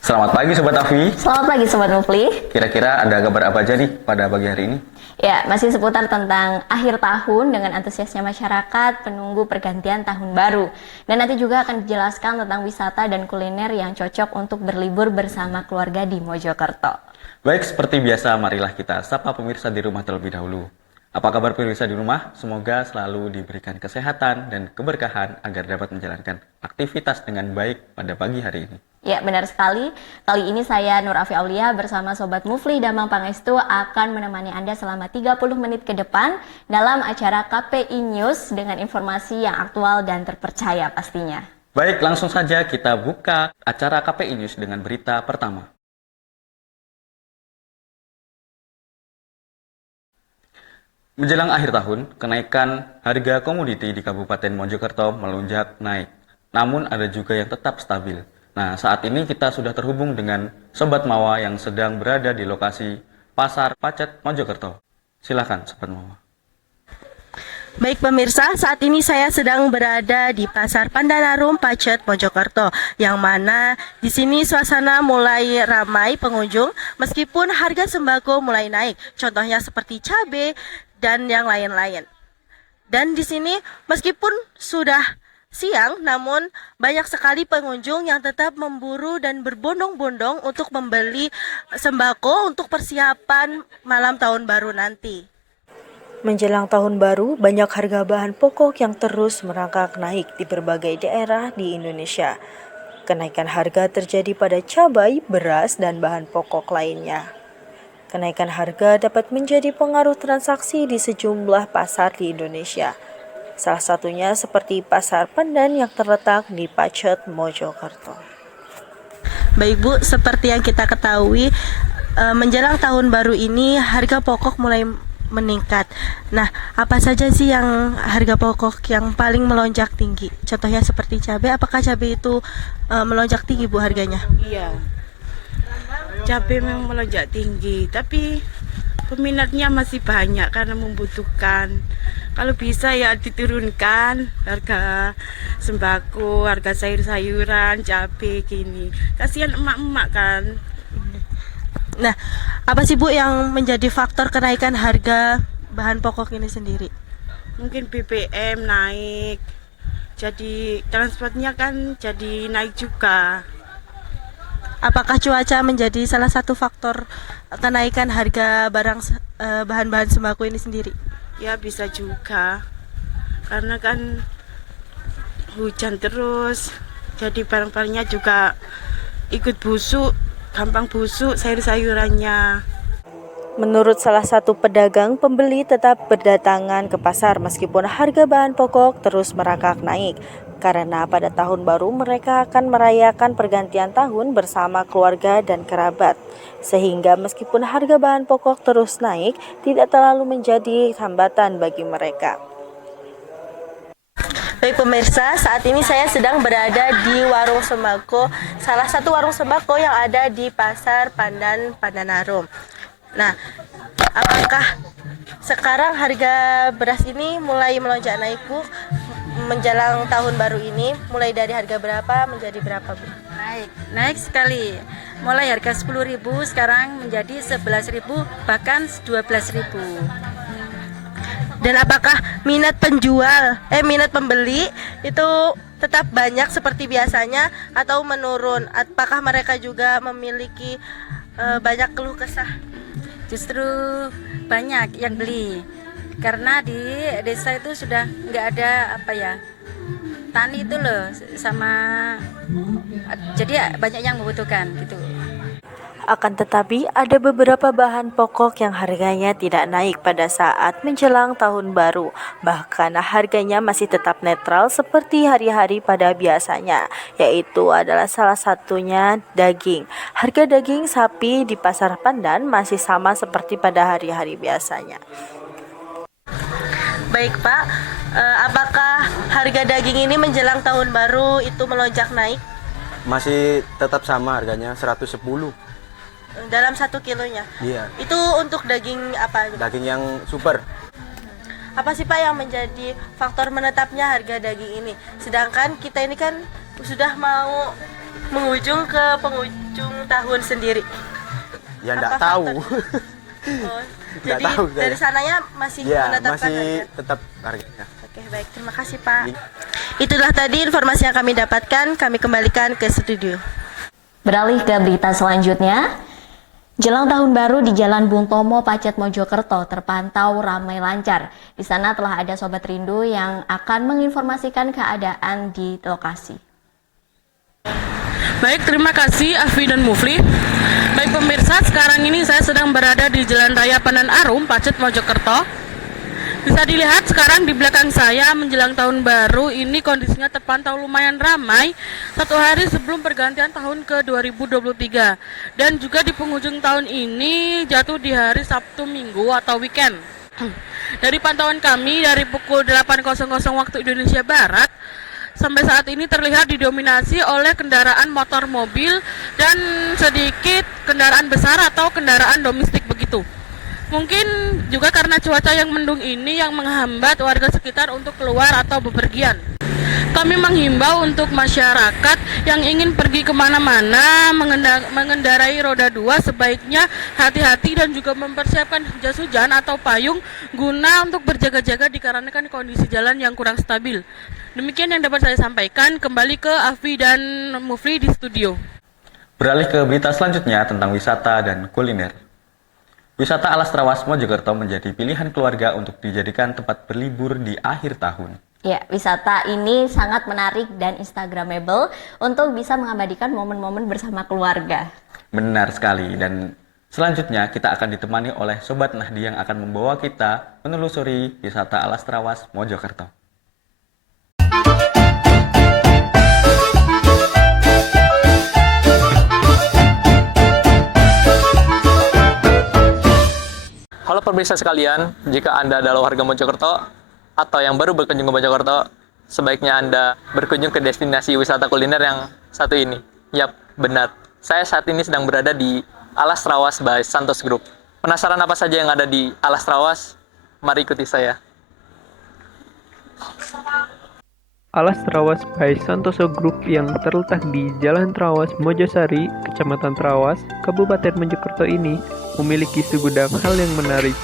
Selamat pagi Sobat Afi. Selamat pagi Sobat Mufli. Kira-kira ada kabar apa aja nih pada pagi hari ini? Ya, masih seputar tentang akhir tahun dengan antusiasnya masyarakat penunggu pergantian tahun baru. Dan nanti juga akan dijelaskan tentang wisata dan kuliner yang cocok untuk berlibur bersama keluarga di Mojokerto. Baik, seperti biasa marilah kita sapa pemirsa di rumah terlebih dahulu. Apa kabar pemirsa di rumah? Semoga selalu diberikan kesehatan dan keberkahan agar dapat menjalankan aktivitas dengan baik pada pagi hari ini. Ya, benar sekali. Kali ini saya Nur Afi Aulia bersama Sobat Mufli Damang Pangestu akan menemani Anda selama 30 menit ke depan dalam acara KPI News dengan informasi yang aktual dan terpercaya pastinya. Baik, langsung saja kita buka acara KPI News dengan berita pertama. Menjelang akhir tahun, kenaikan harga komoditi di Kabupaten Mojokerto melonjak naik. Namun ada juga yang tetap stabil. Nah, saat ini kita sudah terhubung dengan Sobat Mawa yang sedang berada di lokasi Pasar Pacet Mojokerto. Silakan Sobat Mawa. Baik pemirsa, saat ini saya sedang berada di Pasar Pandanarum Pacet Mojokerto, yang mana di sini suasana mulai ramai pengunjung meskipun harga sembako mulai naik, contohnya seperti cabai dan yang lain-lain. Dan di sini meskipun sudah siang, namun banyak sekali pengunjung yang tetap memburu dan berbondong-bondong untuk membeli sembako untuk persiapan malam tahun baru nanti. Menjelang tahun baru, banyak harga bahan pokok yang terus merangkak naik di berbagai daerah di Indonesia. Kenaikan harga terjadi pada cabai, beras, dan bahan pokok lainnya. Kenaikan harga dapat menjadi pengaruh transaksi di sejumlah pasar di Indonesia. Salah satunya seperti Pasar Pandan yang terletak di Pacet, Mojokerto. Baik Bu, seperti yang kita ketahui, menjelang tahun baru ini harga pokok mulai meningkat. Nah, apa saja sih yang harga pokok yang paling melonjak tinggi? Contohnya seperti cabai, apakah cabai itu melonjak tinggi Bu harganya? Iya, cabai memang melonjak tinggi, tapi peminatnya masih banyak karena membutuhkan. Kalau bisa ya diturunkan harga sembako, harga sayur-sayuran, cabai gini. Kasihan emak-emak kan. Nah, apa sih Bu yang menjadi faktor kenaikan harga bahan pokok ini sendiri? Mungkin BBM naik, jadi transportnya kan jadi naik juga. Apakah cuaca menjadi salah satu faktor kenaikan harga bahan-bahan sembako ini sendiri? Ya bisa juga, karena kan hujan terus, jadi barang-barangnya juga ikut busuk, gampang busuk sayur-sayurannya. Menurut salah satu pedagang, pembeli tetap berdatangan ke pasar meskipun harga bahan pokok terus merangkak naik. Karena pada tahun baru mereka akan merayakan pergantian tahun bersama keluarga dan kerabat. Sehingga meskipun harga bahan pokok terus naik, tidak terlalu menjadi hambatan bagi mereka. Baik pemirsa, saat ini saya sedang berada di warung sembako, salah satu warung sembako yang ada di Pasar Pandanarum. Nah, apakah sekarang harga beras ini mulai melonjak naik Bu? Menjelang tahun baru ini, mulai dari harga berapa menjadi berapa Bu? Naik sekali. Mulai harga 10.000 sekarang menjadi 11.000 bahkan 12.000. Dan apakah minat pembeli itu tetap banyak seperti biasanya atau menurun? Apakah mereka juga memiliki banyak keluh kesah? Justru banyak yang beli. Karena di desa itu sudah nggak ada tani itu loh, sama jadi banyak yang membutuhkan gitu. Akan tetapi, ada beberapa bahan pokok yang harganya tidak naik pada saat menjelang tahun baru. Bahkan harganya masih tetap netral seperti hari-hari pada biasanya, yaitu adalah salah satunya daging. Harga daging sapi di Pasar Pandan masih sama seperti pada hari-hari biasanya. Baik Pak, apakah harga daging ini menjelang tahun baru itu melonjak naik Masih tetap sama harganya 110. dalam 1 kilonya? Iya, Itu untuk daging apa? daging yang super. Apa sih Pak yang menjadi faktor menetapnya harga daging ini? Sedangkan kita ini kan sudah mau menghujung ke penghujung tahun sendiri. Ya Apa enggak tahu. Oh, Nggak jadi tahu saya. dari sananya masih Ya, menetapkan masih harga. tetap harganya. Oke, baik. Terima kasih Pak. Iya. Itulah tadi informasi yang kami dapatkan. Kami kembalikan ke studio. Beralih ke berita selanjutnya. Jelang tahun baru di Jalan Bung Tomo, Pacet, Mojokerto terpantau ramai lancar. Di sana telah ada Sobat Rindu yang akan menginformasikan keadaan di lokasi. Baik, terima kasih Afi dan Mufli. Baik pemirsa, sekarang ini saya sedang berada di Jalan Raya Pandan Arum, Pacet, Mojokerto. Bisa dilihat sekarang di belakang saya menjelang tahun baru ini kondisinya terpantau lumayan ramai 1 hari sebelum pergantian tahun ke 2023. Dan juga di penghujung tahun ini jatuh di hari Sabtu Minggu atau weekend. Dari pantauan kami dari pukul 8.00 waktu Indonesia Barat, sampai saat ini terlihat didominasi oleh kendaraan motor mobil dan sedikit kendaraan besar atau kendaraan domestik begitu. Mungkin juga karena cuaca yang mendung ini yang menghambat warga sekitar untuk keluar atau bepergian. Kami menghimbau untuk masyarakat yang ingin pergi kemana-mana mengendarai roda 2 sebaiknya hati-hati dan juga mempersiapkan jas hujan atau payung guna untuk berjaga-jaga dikarenakan kondisi jalan yang kurang stabil. Demikian yang dapat saya sampaikan. Kembali ke Afi dan Mufli di studio. Beralih ke berita selanjutnya tentang wisata dan kuliner. Wisata Alas Trawas Mojokerto menjadi pilihan keluarga untuk dijadikan tempat berlibur di akhir tahun. Ya, wisata ini sangat menarik dan instagramable untuk bisa mengabadikan momen-momen bersama keluarga. Benar sekali, dan selanjutnya kita akan ditemani oleh Sobat Nahdi yang akan membawa kita menelusuri wisata Alas Trawas Mojokerto. Halo pemirsa sekalian, jika Anda adalah warga Mojokerto atau yang baru berkunjung ke Mojokerto, sebaiknya Anda berkunjung ke destinasi wisata kuliner yang satu ini. Yap, benar. Saya saat ini sedang berada di Alas Trawas by Santos Group. Penasaran apa saja yang ada di Alas Trawas? Mari ikuti saya. Alas Trawas by Santoso Group yang terletak di Jalan Trawas, Mojosari, Kecamatan Trawas, Kabupaten Mojokerto ini memiliki segudang hal yang menarik.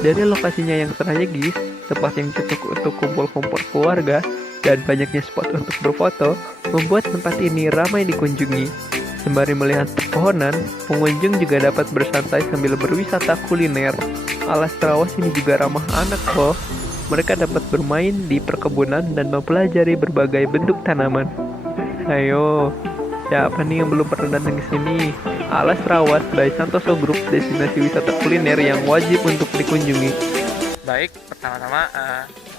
Dari lokasinya yang strategis, tempat yang cocok untuk kumpul-kumpul keluarga, dan banyaknya spot untuk berfoto, membuat tempat ini ramai dikunjungi. Sembari melihat pepohonan, pengunjung juga dapat bersantai sambil berwisata kuliner. Alas Trawas ini juga ramah anak loh. Mereka dapat bermain di perkebunan dan mempelajari berbagai bentuk tanaman. Ayo, siapa nih yang belum pernah datang ke sini? Alas Trawas by Santoso Group, destinasi wisata kuliner yang wajib untuk dikunjungi. Baik, pertama-tama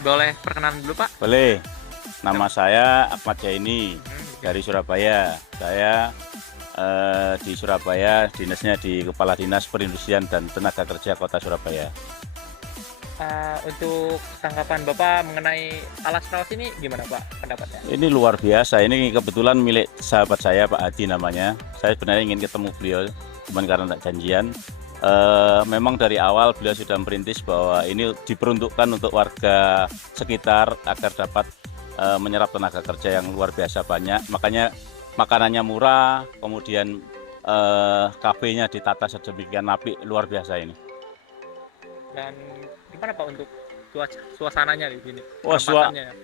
boleh perkenalan dulu Pak? Boleh. Nama saya Ahmad Jaini dari Surabaya. Saya di Surabaya, dinasnya di Kepala Dinas Perindustrian dan Tenaga Kerja Kota Surabaya. Untuk tanggapan Bapak mengenai Alas Trawas ini gimana Pak pendapatnya? Ini luar biasa. Ini kebetulan milik sahabat saya, Pak Hadi namanya. Saya sebenarnya ingin ketemu beliau, cuman karena tak janjian. Memang dari awal beliau sudah merintis bahwa ini diperuntukkan untuk warga sekitar agar dapat menyerap tenaga kerja yang luar biasa banyak. Makanya makanannya murah, kemudian kafenya ditata sedemikian apik, luar biasa ini. Dan gimana Pak untuk suasananya di sini? Wah,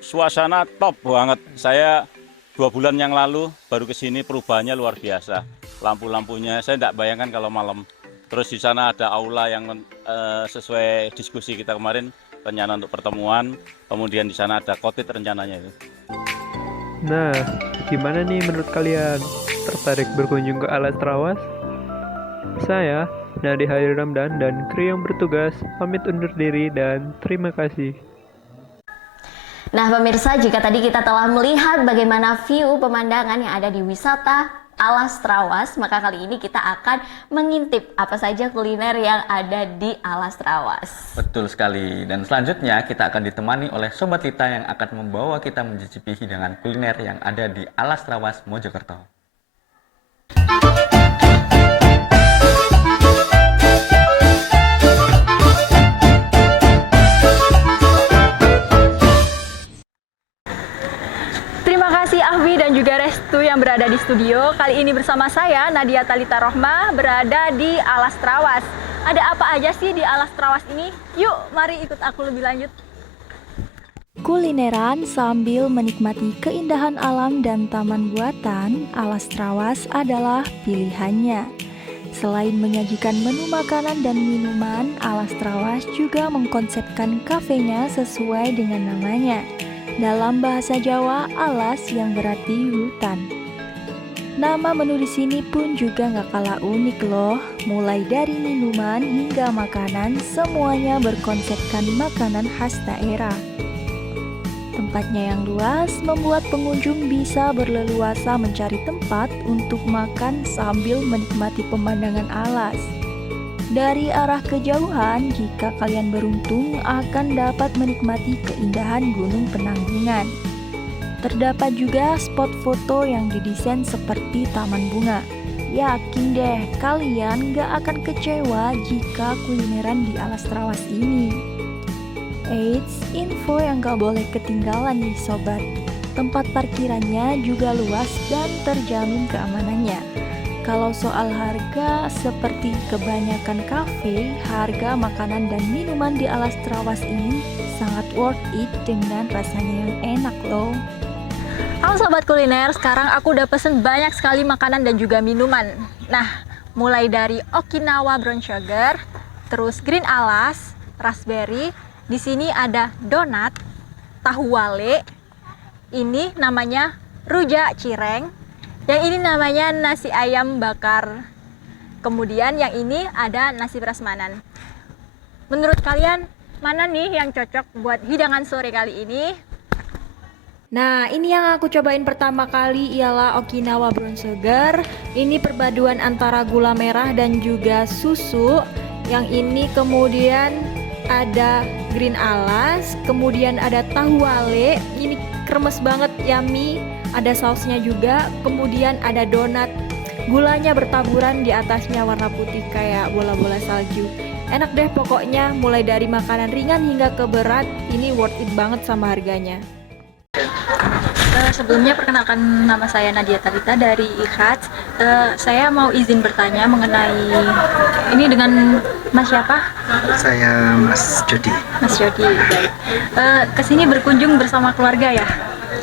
suasana top banget. Saya 2 bulan yang lalu baru ke sini, perubahannya luar biasa. Lampu-lampunya saya tidak bayangkan kalau malam. Terus di sana ada aula yang sesuai diskusi kita kemarin, rencana untuk pertemuan. Kemudian di sana ada kotit rencananya itu. Nah, gimana nih menurut kalian? Tertarik berkunjung ke Alas Trawas? Saya, Nadi Hairi Ramdan, dan kru yang bertugas pamit undur diri dan terima kasih. Nah pemirsa, jika tadi kita telah melihat bagaimana view pemandangan yang ada di wisata Alas Trawas, maka kali ini kita akan mengintip apa saja kuliner yang ada di Alas Trawas. Betul sekali. Dan selanjutnya kita akan ditemani oleh Sobat Lita yang akan membawa kita mencicipi hidangan kuliner yang ada di Alas Trawas, Mojokerto. Terima kasih Ahwi dan juga Restu yang berada di studio. Kali ini bersama saya, Nadia Talita Rohmah, berada di Alas Trawas. Ada apa aja sih di Alas Trawas ini? Yuk, mari ikut aku lebih lanjut. Kulineran sambil menikmati keindahan alam dan taman buatan, Alas Trawas adalah pilihannya. Selain menyajikan menu makanan dan minuman, Alas Trawas juga mengkonsepkan kafenya sesuai dengan namanya. Dalam bahasa Jawa, alas yang berarti hutan. Nama menu di sini pun juga nggak kalah unik loh. Mulai dari minuman hingga makanan, semuanya berkonsepkan makanan khas daerah. Tempatnya yang luas membuat pengunjung bisa berleluasa mencari tempat untuk makan sambil menikmati pemandangan alas. Dari arah kejauhan, jika kalian beruntung akan dapat menikmati keindahan Gunung Penanggungan. Terdapat juga spot foto yang didesain seperti taman bunga. Yakin deh, kalian gak akan kecewa jika kulineran di Alas Trawas ini. Eits, info yang gak boleh ketinggalan nih sobat. Tempat parkirannya juga luas dan terjamin keamanannya. Kalau soal harga, seperti kebanyakan kafe, harga makanan dan minuman di Alas Trawas ini sangat worth it dengan rasanya yang enak loh. Halo sobat kuliner, sekarang aku udah pesen banyak sekali makanan dan juga minuman. Nah, mulai dari Okinawa Brown Sugar, terus Green Alas, Raspberry, di sini ada donat, tahu wale, ini namanya rujak cireng, yang ini namanya nasi ayam bakar. Kemudian yang ini ada nasi prasmanan. Menurut kalian mana nih yang cocok buat hidangan sore kali ini? Nah, ini yang aku cobain pertama kali ialah Okinawa Brown Sugar. Ini perpaduan antara gula merah dan juga susu. Yang ini kemudian ada Green Alas, kemudian ada tahu wale. Ini kremes banget, yummy. Ada sausnya juga, kemudian ada donat. Gulanya bertaburan, di atasnya warna putih kayak bola-bola salju. Enak deh pokoknya, mulai dari makanan ringan hingga ke berat. Ini worth it banget sama harganya. Sebelumnya perkenalkan, nama saya Nadia Talita dari IKHATS. Saya mau izin bertanya mengenai ini dengan Mas siapa? Saya Mas Jody. Mas Jody, baik. Kesini berkunjung bersama keluarga ya?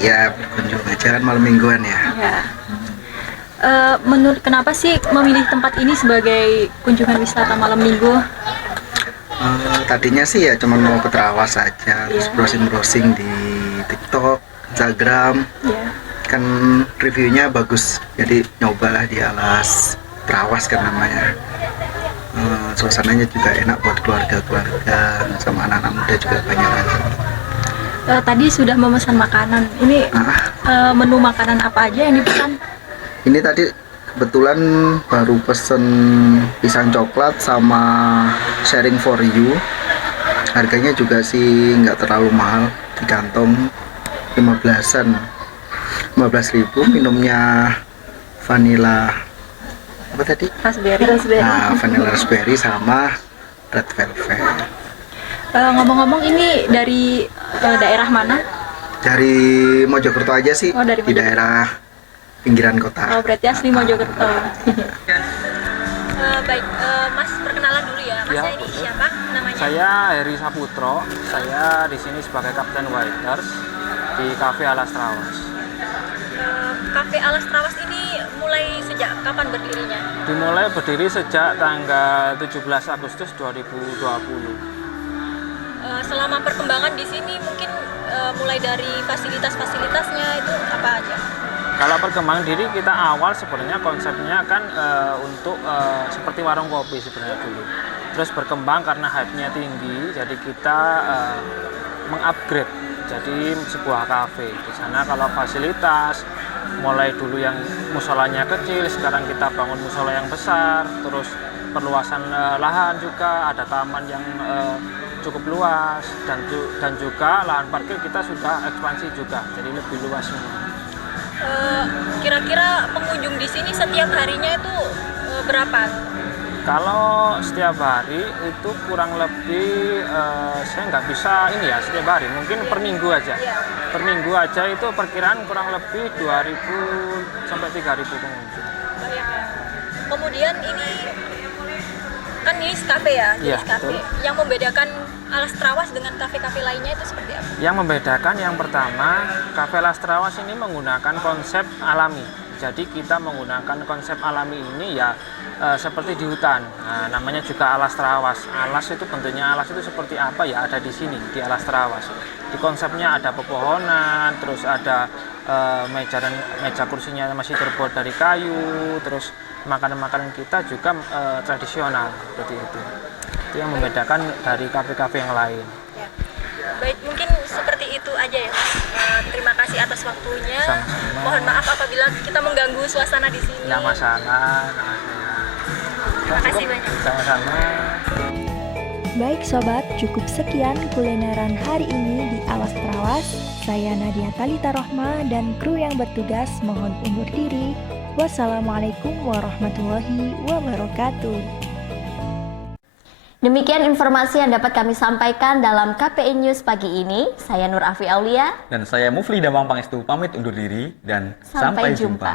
Ya, berkunjung aja kan malam mingguan ya. Ya. Menurut kenapa sih memilih tempat ini sebagai kunjungan wisata malam minggu? Tadinya sih ya cuma mau ke Trawas aja, terus browsing-browsing di TikTok, Instagram. Kan reviewnya bagus, jadi nyobalah di Alas Trawas kan namanya. Suasananya juga enak buat keluarga-keluarga, sama anak-anak muda juga banyak. Tadi sudah memesan makanan. Ini menu makanan apa aja yang dipesan? Ini tadi kebetulan baru pesen pisang coklat sama sharing for you. Harganya juga sih nggak terlalu mahal, di kantong 15-an, 15.000. Minumnya vanilla apa tadi? Raspberry. Nah, vanilla raspberry sama red velvet. Ngomong-ngomong, ini dari daerah mana? Dari Mojokerto aja sih, dari di daerah pinggiran kota. Oh, berarti asli Mojokerto. Baik, Mas perkenalan dulu ya. Masnya ini siapa namanya? Saya Heri Saputro. Saya di sini sebagai Kapten Waiters di Cafe Alas Trawas. Cafe Alas Trawas ini mulai sejak kapan berdirinya? Dimulai berdiri sejak tanggal 17 Agustus 2020. Selama perkembangan di sini mungkin mulai dari fasilitas-fasilitasnya itu apa aja? Kalau perkembangan diri kita awal sebenarnya konsepnya kan untuk seperti warung kopi sebenarnya dulu. Terus berkembang karena hype-nya tinggi, jadi kita mengupgrade jadi sebuah kafe. Di sana kalau fasilitas mulai dulu yang musolanya kecil, sekarang kita bangun musola yang besar, terus perluasan lahan juga, ada taman yang cukup luas dan juga lahan parkir kita sudah ekspansi juga, jadi lebih luas semua. Kira-kira pengunjung di sini setiap harinya itu berapa? Kalau setiap hari itu kurang lebih saya nggak bisa ini ya setiap hari, mungkin per minggu aja. Per minggu aja itu perkiraan kurang lebih 2.000 sampai 3.000 pengunjung. Kemudian ini kan ini kafe ya, Iya, kafe. betul. Yang membedakan Alas Trawas dengan kafe-kafe lainnya itu seperti apa? Yang membedakan yang pertama, Cafe Las Trawas ini menggunakan konsep alami. Jadi kita menggunakan konsep alami ini ya seperti di hutan. Nah, namanya juga Alas Trawas. Alas itu bentuknya alas itu seperti apa ya ada di sini di Alas Trawas. Di konsepnya ada pepohonan, terus ada meja kursinya masih terbuat dari kayu, terus makanan-makanan kita juga tradisional seperti itu. Itu yang membedakan dari kafe-kafe yang lain. Ya. Baik, mungkin seperti itu aja ya Mas. Terima kasih atas waktunya. Sama-sama. Mohon maaf apabila kita mengganggu suasana di sini. Nggak masalah. Terima kasih banyak. Sama-sama. Baik sobat, cukup sekian kulineran hari ini di Alas Trawas. Saya Nadia Talita Rohma dan kru yang bertugas mohon undur diri. Wassalamualaikum warahmatullahi wabarakatuh. Demikian informasi yang dapat kami sampaikan dalam KPI News pagi ini. Saya Nur Afi Aulia. Dan saya Mufli Damang Pangestu pamit undur diri dan Sampai sampai jumpa. jumpa.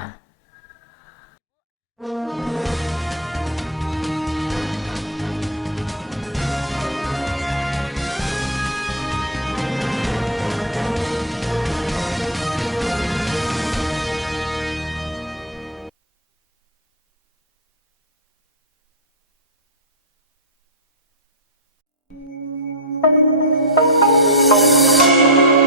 Thank you.